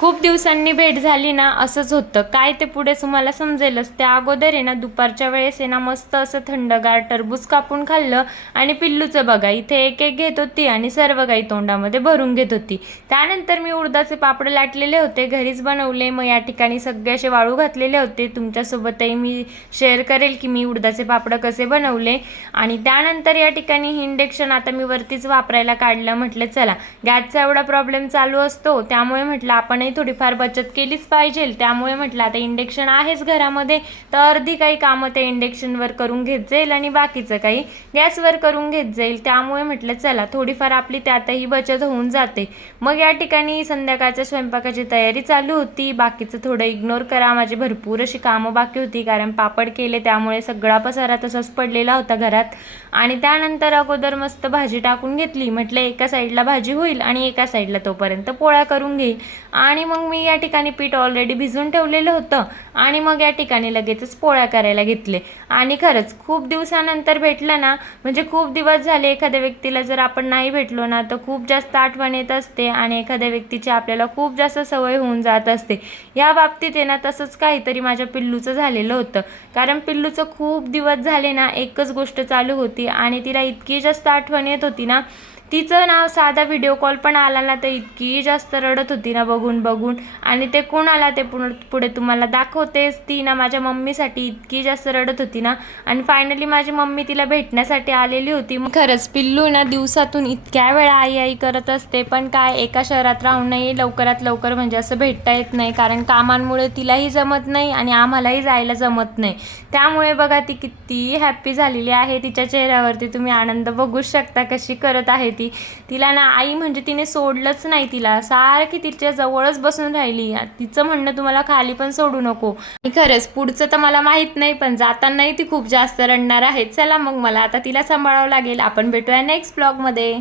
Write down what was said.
खूप दिवसांनी भेट झाली ना, असंच होतं. काय ते पुढे तुम्हाला समजेलच. त्या अगोदर आहे ना, दुपारच्या वेळेस आहे ना, मस्त असं थंडगार टरबूज कापून खाल्लं आणि पिल्लूचं बघा इथे एक-एक घेत होती आणि सर्व काही तोंडामध्ये भरून घेत होती. त्यानंतर मी उडदाचे पापड लाटलेले होते, घरीच बनवले. मग या ठिकाणी सगळे असे वाळू घातलेले होते. तुमच्यासोबतही मी शेअर करेल की मी उडदाचे पापड कसे बनवले. आणि त्यानंतर या ठिकाणी इंडक्शन आता मी वरतीच वापरायला काढलं. म्हटलं चला, गॅसचा एवढा प्रॉब्लेम चालू असतो, त्यामुळे म्हटलं आपण थोडीफार बचत केलीच पाहिजे. त्यामुळे म्हटलं आता इंडक्शन आहेच घरामध्ये, तर अर्धी काही कामं ते इंडक्शनवर करून घेत जाईल आणि बाकीचं काही गॅसवर करून घेत जाईल. त्यामुळे म्हटलं चला, थोडीफार आपली त्यातही बचत होऊन जाते. मग या ठिकाणी संध्याकाळच्या स्वयंपाकाची तयारी चालू होती. बाकीचं थोडं इग्नोर करा, माझी भरपूर अशी कामं बाकी होती, कारण पापड केले त्यामुळे सगळा पसारा तसाच पडलेला होता घरात. आणि त्यानंतर अगोदर मस्त भाजी टाकून घेतली. म्हटलं एका साईडला भाजी होईल आणि एका साईडला तोपर्यंत पोळ्या करून घेईल. आणि मग मी या ठिकाणी पीठ ऑलरेडी भिजवून ठेवलेलं होतं आणि मग या ठिकाणी लगेचच पोळ्या करायला घेतले. आणि खरंच खूप दिवसानंतर भेटलं ना, म्हणजे खूप दिवस झाले एखाद्या व्यक्तीला जर आपण नाही भेटलो ना, तर खूप जास्त आठवण येत असते आणि एखाद्या व्यक्तीची आपल्याला खूप जास्त सवय होऊन जात असते. या बाबतीत आहे ना, तसंच काहीतरी माझ्या पिल्लूचं झालेलं होतं. कारण पिल्लूचं खूप दिवस झाले ना, एकच गोष्ट चालू होती आणि तिला इतकी जास्त आठवण येत होती ना, तिचं ना साधा व्हिडिओ कॉल पण आला ना, तर इतकी जास्त रडत होती ना बघून बघून. आणि ते कोणाला ते पुढे तुम्हाला दाखवतेच. ती ना माझ्या मम्मीसाठी इतकी जास्त रडत होती ना, आणि फायनली माझी मम्मी तिला भेटण्यासाठी आलेली होती. खरंच पिल्लू ना दिवसातून इतक्या वेळा आई आई करत असते, पण काय एका शहरात राहूनही लवकरात लवकर म्हणजे असं भेटता येत नाही, कारण कामांमुळे तिलाही जमत नाही आणि आम्हालाही जायला जमत नाही. त्यामुळे बघा ती किती हॅप्पी झालेली आहे. तिच्या चेहऱ्यावरती तुम्ही आनंद बघू शकता कशी करत आहे ती. तिला ना आई म्हणजे तिने सोडलंच नाही, तिला सारखी तिच्या जवळच बसून राहिली. तिचं म्हणणं तुम्हाला खाली पण सोडू नको. आणि खरंच पुढचं तर मला माहित नाही, पण जातानाही ती खूप जास्त रडणार आहे. चला मग मला आता तिला सांभाळावं लागेल. आपण भेटूया नेक्स्ट ब्लॉगमध्ये.